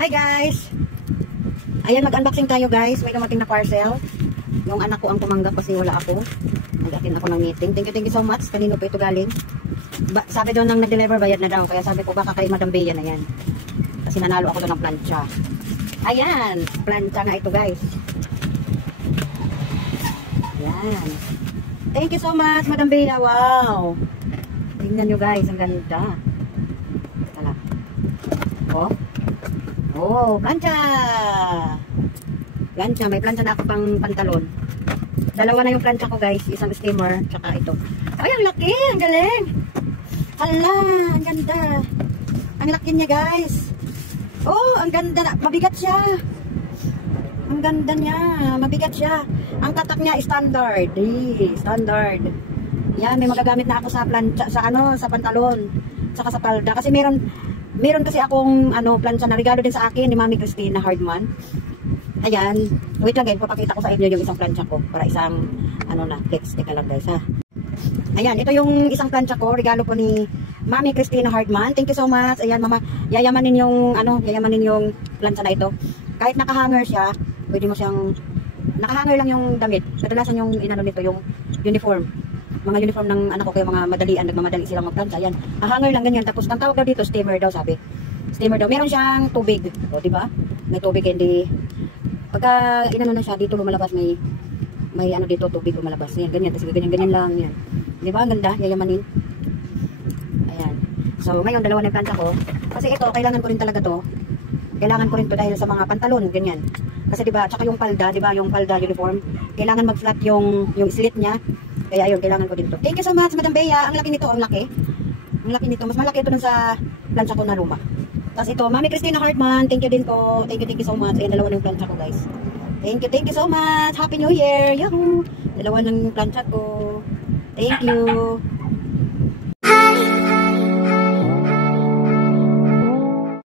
Hi guys! Ayan, mag-unboxing tayo guys. May dumating na parcel. Yung anak ko ang tumanggap kasi wala ako. Nag-attend ako ng meeting. Thank you so much. Kanino po ito galing? Sabi doon nang nag-deliver, bayad na daw. Kaya sabi ko baka kay Madam Bea na yan. Kasi nanalo ako doon ng plancha. Ayan! Plancha nga ito guys. Ayan. Thank you so much Madam Bea. Wow! Tingnan nyo guys. Ang ganda. Teka lang. Oh, plancha! Plancha. May plancha na ako pang pantalon. Dalawa na yung plancha ko guys. Isang steamer. Tsaka ito. Ay, ang laki! Ang galing! Hala! Ang ganda! Ang laki niya guys. Oh, ang ganda. Mabigat siya. Ang ganda niya. Mabigat siya. Ang tatak niya standard. Standard. Yan, may magagamit na ako sa plancha, sa pantalon. Tsaka sa palda. Kasi meron kasi akong plancha na regalo din sa akin ni Mami Christina Hardman. Ayan. Wait lang guys, papakita ko sa inyo yung isang plancha ko para isang flex. Teka lang guys ha. Ayan, ito yung isang plancha ko, regalo po ni Mami Christina Hardman. Thank you so much. Ayan, mama, yayamanin yung plancha na ito. Kahit nakahanger siya, pwede mo siyang nakahanger lang yung damit. Kadalasan yung nito yung uniform. Mga uniform ng anak ko, kaya mga madalian, nagmamadali silang magplancha. Ayan, hanger lang ganyan. Tapos ang tawag daw dito, steamer daw sabi. Steamer daw. Meron siyang tubig. O, diba? May tubig, hindi. Pagka na siya, dito lumalabas, may dito, tubig lumalabas. Ayan, ganyan. Tapos ganyan lang. Yan. Diba? Ang ganda. Yayamanin. Ayan. So, ngayon, dalawa na yung plancha ko. Kasi ito, kailangan ko rin talaga to. Kailangan ko rin to dahil sa mga pantalon. Ganyan. Kasi diba, tsaka yung palda, diba? Yung palda uniform. Kailangan mag-flat yung slit niya. Kaya ayun, kailangan ko dito. Thank you so much, Madam Bea. Ang laki nito, ang laki. Ang laki nito. Mas malaki ito dun sa plancha ko na luma. Tapos ito, Mami Christina Hartman. Thank you din po. Thank you so much. Ayan, dalawa ng plancha ko, guys. Thank you so much. Happy New Year. Yahoo! Dalawa ng plancha ko. Thank you.